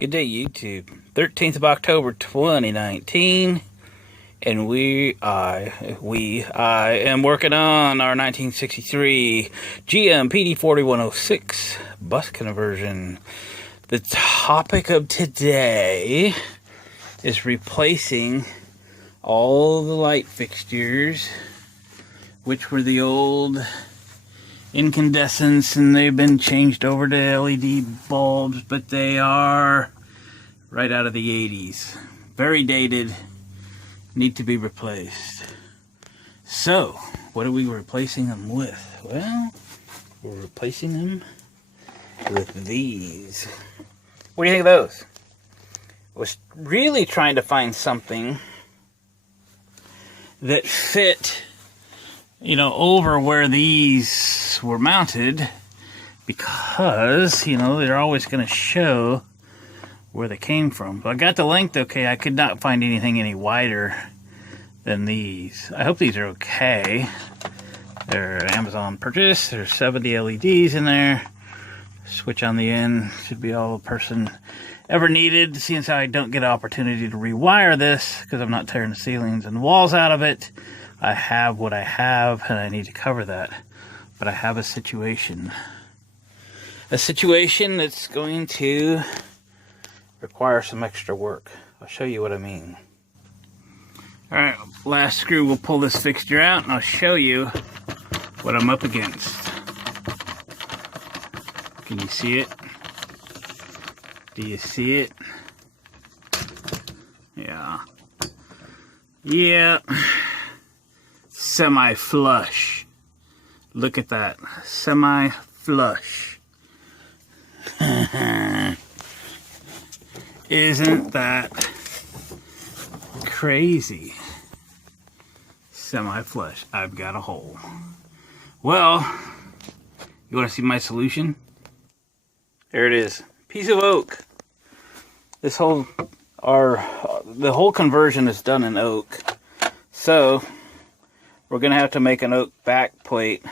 Good day, YouTube. 13th of October, 2019, and I am working on our 1963 GM PD4106 Bus Conversion. The topic of today is replacing all the light fixtures, which were the old incandescents, and they've been changed over to LED bulbs, but they are right out of the 80s. Very dated, need to be replaced. So, what are we replacing them with? Well, we're replacing them with these. What do you think of those? I was really trying to find something that fit, over where these were mounted, because, they're always going to show where they came from. But I got the length okay. I could not find anything any wider than these. I hope these are okay. They're an Amazon purchase. There's 70 LEDs in there. Switch on the end should be all the person ever needed. Seeing as I don't get an opportunity to rewire this because I'm not tearing the ceilings and the walls out of it, I have what I have, and I need to cover that. But I have a situation that's going to require some extra work. I'll show you what I mean. Alright, last screw, we'll pull this fixture out, and I'll show you what I'm up against. Can you see it? Do you see it? Yeah. Yeah. Semi-flush. Look at that. Semi-flush. Isn't that crazy? Semi-flush. I've got a hole. Well, you want to see my solution? There it is. Piece of oak. The whole conversion is done in oak. So, we're going to have to make an oak back plate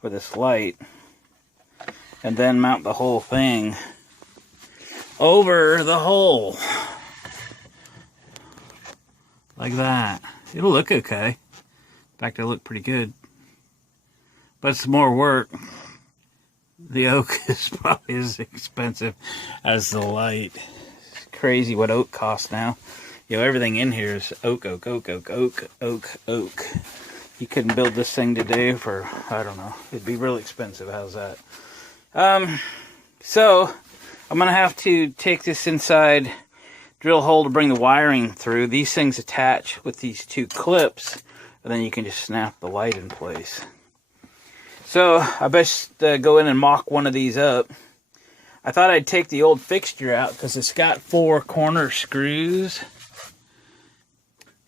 for this light, and then mount the whole thing over the hole. Like that. It'll look okay. In fact, it'll look pretty good. But it's more work. The oak is probably as expensive as the light. It's crazy what oak costs now. Everything in here is oak. You couldn't build this thing today for, I don't know, it'd be really expensive. How's that? So, I'm going to have to take this inside, drill a hole to bring the wiring through. These things attach with these two clips, and then you can just snap the light in place. So, I best go in and mock one of these up. I thought I'd take the old fixture out because it's got 4 corner screws.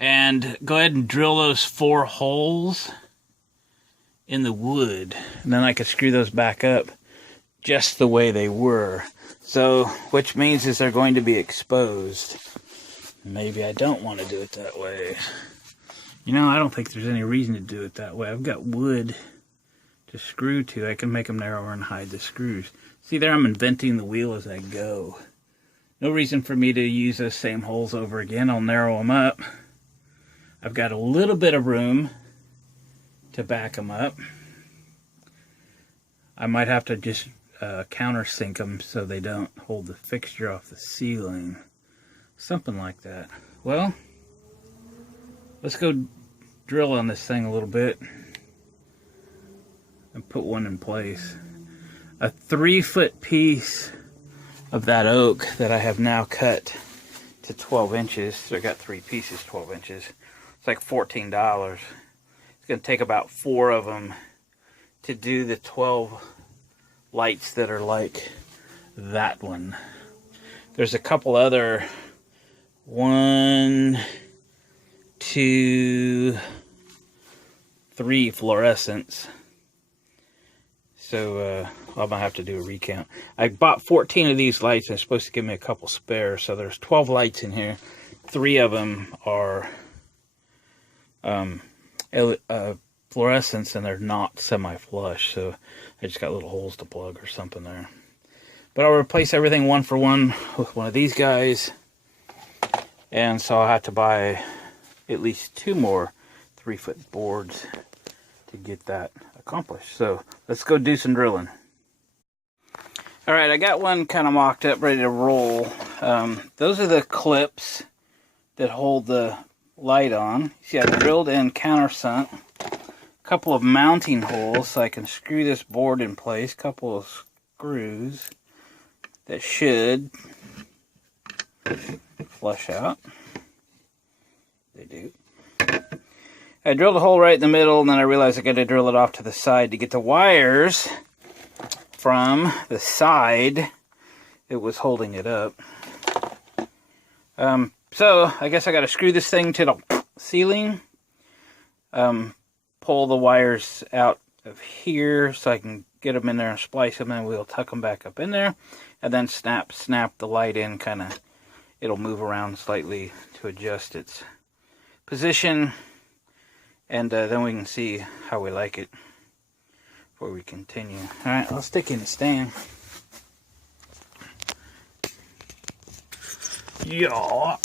And go ahead and drill those 4 holes in the wood. And then I could screw those back up just the way they were. So, which means is they're going to be exposed. Maybe I don't want to do it that way. I don't think there's any reason to do it that way. I've got wood to screw to. I can make them narrower and hide the screws. See there, I'm inventing the wheel as I go. No reason for me to use those same holes over again. I'll narrow them up. I've got a little bit of room to back them up. I might have to just countersink them so they don't hold the fixture off the ceiling. Something like that. Well, let's go drill on this thing a little bit and put one in place. A 3-foot piece of that oak that I have now cut to 12 inches. So I got 3 pieces, 12 inches. It's like $14. It's going to take about 4 of them to do the 12 lights that are like that one. There's a couple other 1, 2, 3 fluorescents. So I'm going to have to do a recount. I bought 14 of these lights, and it's supposed to give me a couple spares. So there's 12 lights in here. 3 of them are fluorescents, and they're not semi-flush, so I just got little holes to plug or something there. But I'll replace everything one for one with one of these guys. And so I'll have to buy at least 2 more 3-foot boards to get that accomplished. So let's go do some drilling. Alright, I got one kind of mocked up, ready to roll. Those are the clips that hold the light on. See, I drilled in countersunk. A couple of mounting holes so I can screw this board in place. A couple of screws that should flush out. They do. I drilled a hole right in the middle, and then I realized I got to drill it off to the side to get the wires from the side that was holding it up. So I guess I got to screw this thing to the ceiling, pull the wires out of here so I can get them in there and splice them, and we'll tuck them back up in there, and then snap the light in. Kind of, it'll move around slightly to adjust its position, and then we can see how we like it before we continue. All right, I'll stick in the stand. Yeah. Oh,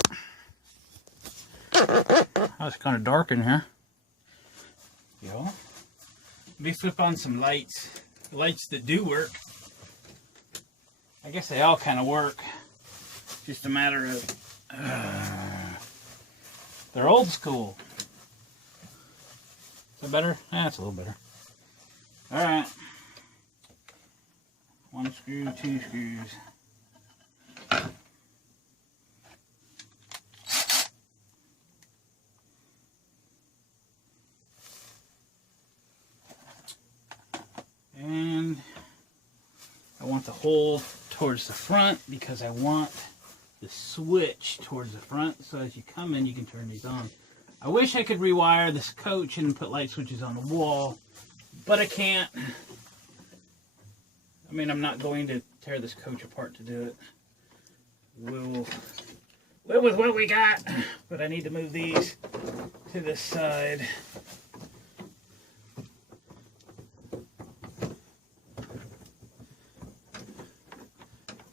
it's kind of dark in here. Yeah. Let me flip on some lights. Lights that do work. I guess they all kind of work. Just a matter of they're old school. Is that better? That's a little better. Alright. 1 screw, 2 screws. And I want the hole towards the front because I want the switch towards the front, so as you come in you can turn these on. I wish I could rewire this coach and put light switches on the wall, but I can't. I mean, I'm not going to tear this coach apart to do it. We'll live with what we got, but I need to move these to this side.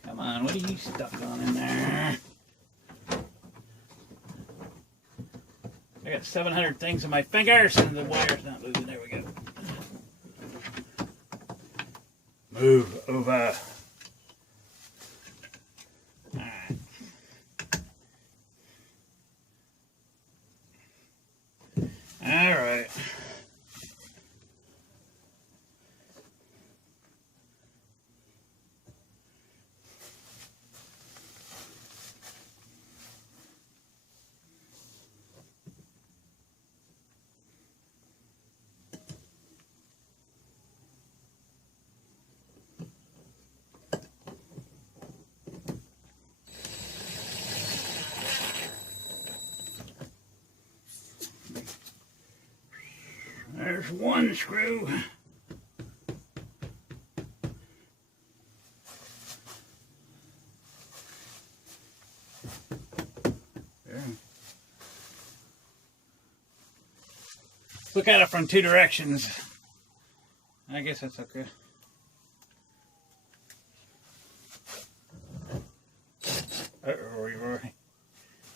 Come on, what are you stuck on in there? I got 700 things on my fingers and the wire's not moving. There we go. Move over. Alright. Alright. There's 1 screw. There. Look at it from 2 directions. I guess that's okay. Uh-oh,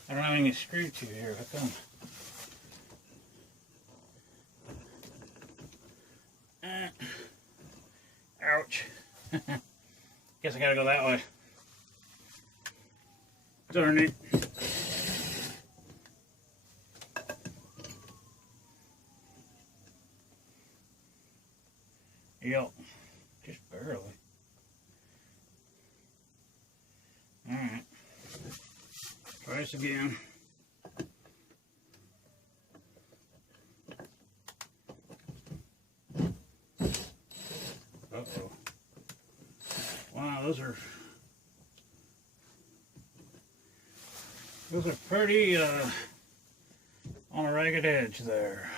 I don't have any screw to here. How come? Ouch. Guess I gotta go that way. Darn it. Yep. Just barely. Alright. Try this again. Uh-oh. Wow, those are pretty on a ragged edge there.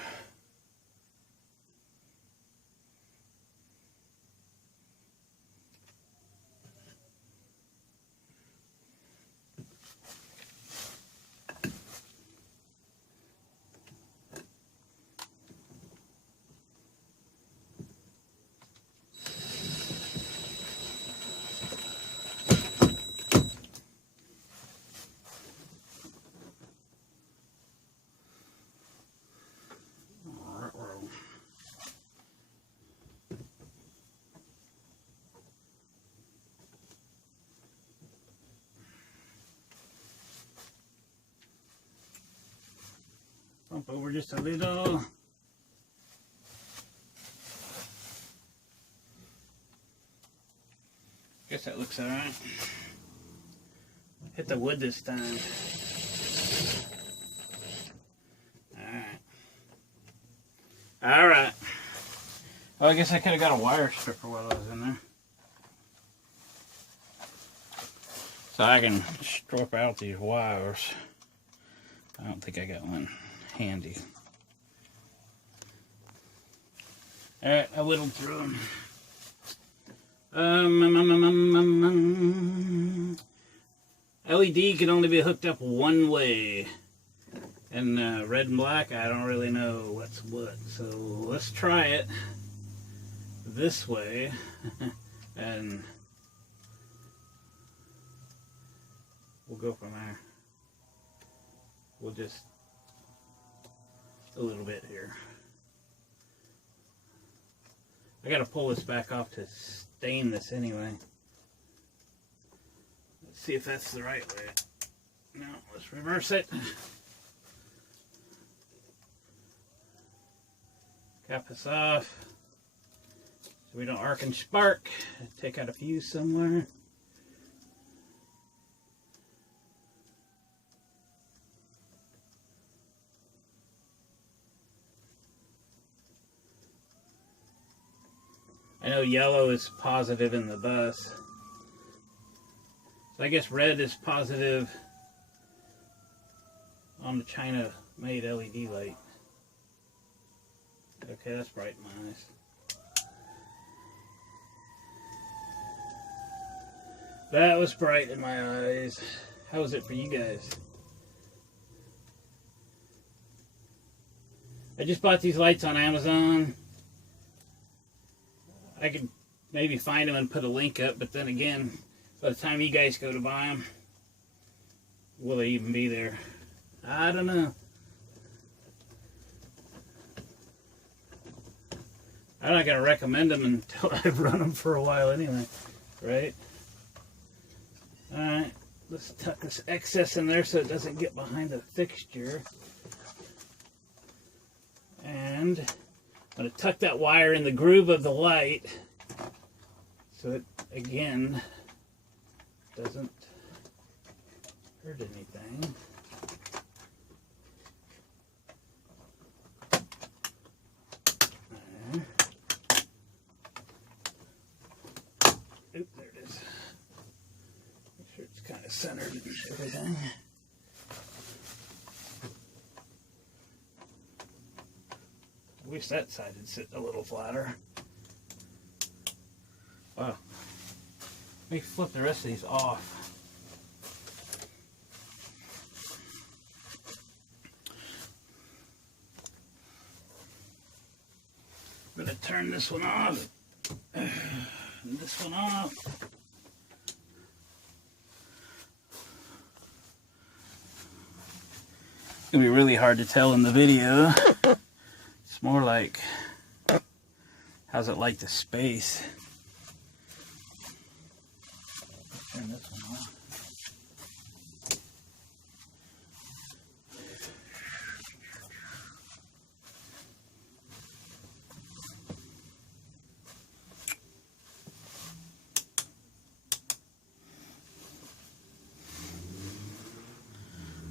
Bump over just a little. Guess that looks alright. Hit the wood this time. Alright. Well, I guess I could have got a wire stripper while I was in there. So I can strip out these wires. I don't think I got one handy. Alright, I whittled through them. LED can only be hooked up one way. And red and black, I don't really know what's what. So let's try it this way. And we'll go from there. We'll just a little bit here. I gotta pull this back off to stain this anyway. Let's see if that's the right way. No, let's reverse it. Cap this off so we don't arc and spark. Take out a fuse somewhere. I know yellow is positive in the bus. So I guess red is positive on the China made LED light. Okay, that's bright in my eyes. That was bright in my eyes. How was it for you guys? I just bought these lights on Amazon. I could maybe find them and put a link up, but then again, by the time you guys go to buy them, will they even be there? I don't know. I'm not going to recommend them until I've run them for a while anyway, right? Alright, let's tuck this excess in there so it doesn't get behind the fixture. And I'm going to tuck that wire in the groove of the light so it, again, doesn't hurt anything. Oop, there it is. Make sure it's kind of centered and everything. Wish that side would sit a little flatter. Wow. Let me flip the rest of these off. I'm going to turn this one off. And this one off. It's going to be really hard to tell in the video. More like, how's it like the space? Turn this one off.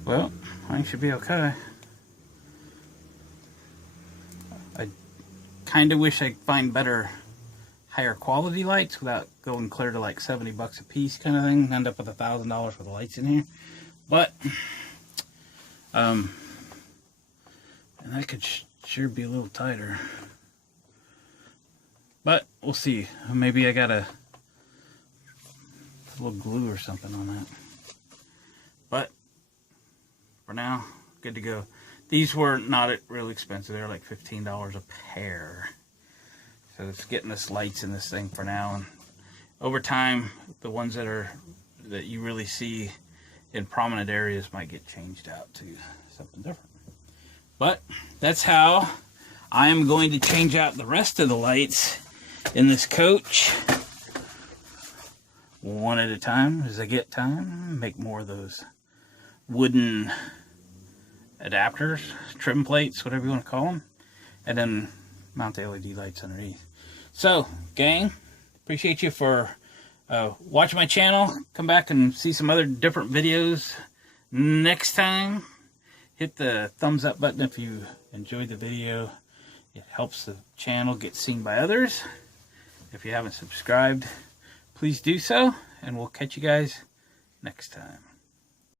Well, I think it should be okay. Kind of wish I could find better, higher quality lights without going clear to like 70 bucks a piece kind of thing. End up with $1,000 for the lights in here. But, and that could sure be a little tighter. But, we'll see. Maybe I got a little glue or something on that. But, for now, good to go. These were not real expensive. They're like $15 a pair. So it's getting us lights in this thing for now. And over time, the ones that you really see in prominent areas might get changed out to something different. But that's how I am going to change out the rest of the lights in this coach. One at a time as I get time. Make more of those wooden adapters, trim plates, whatever you want to call them, and then mount the LED lights underneath. So, gang, appreciate you for watching my channel. Come back and see some other different videos next time. Hit the thumbs up button if you enjoyed the video. It helps the channel get seen by others. If you haven't subscribed, please do so, and we'll catch you guys next time.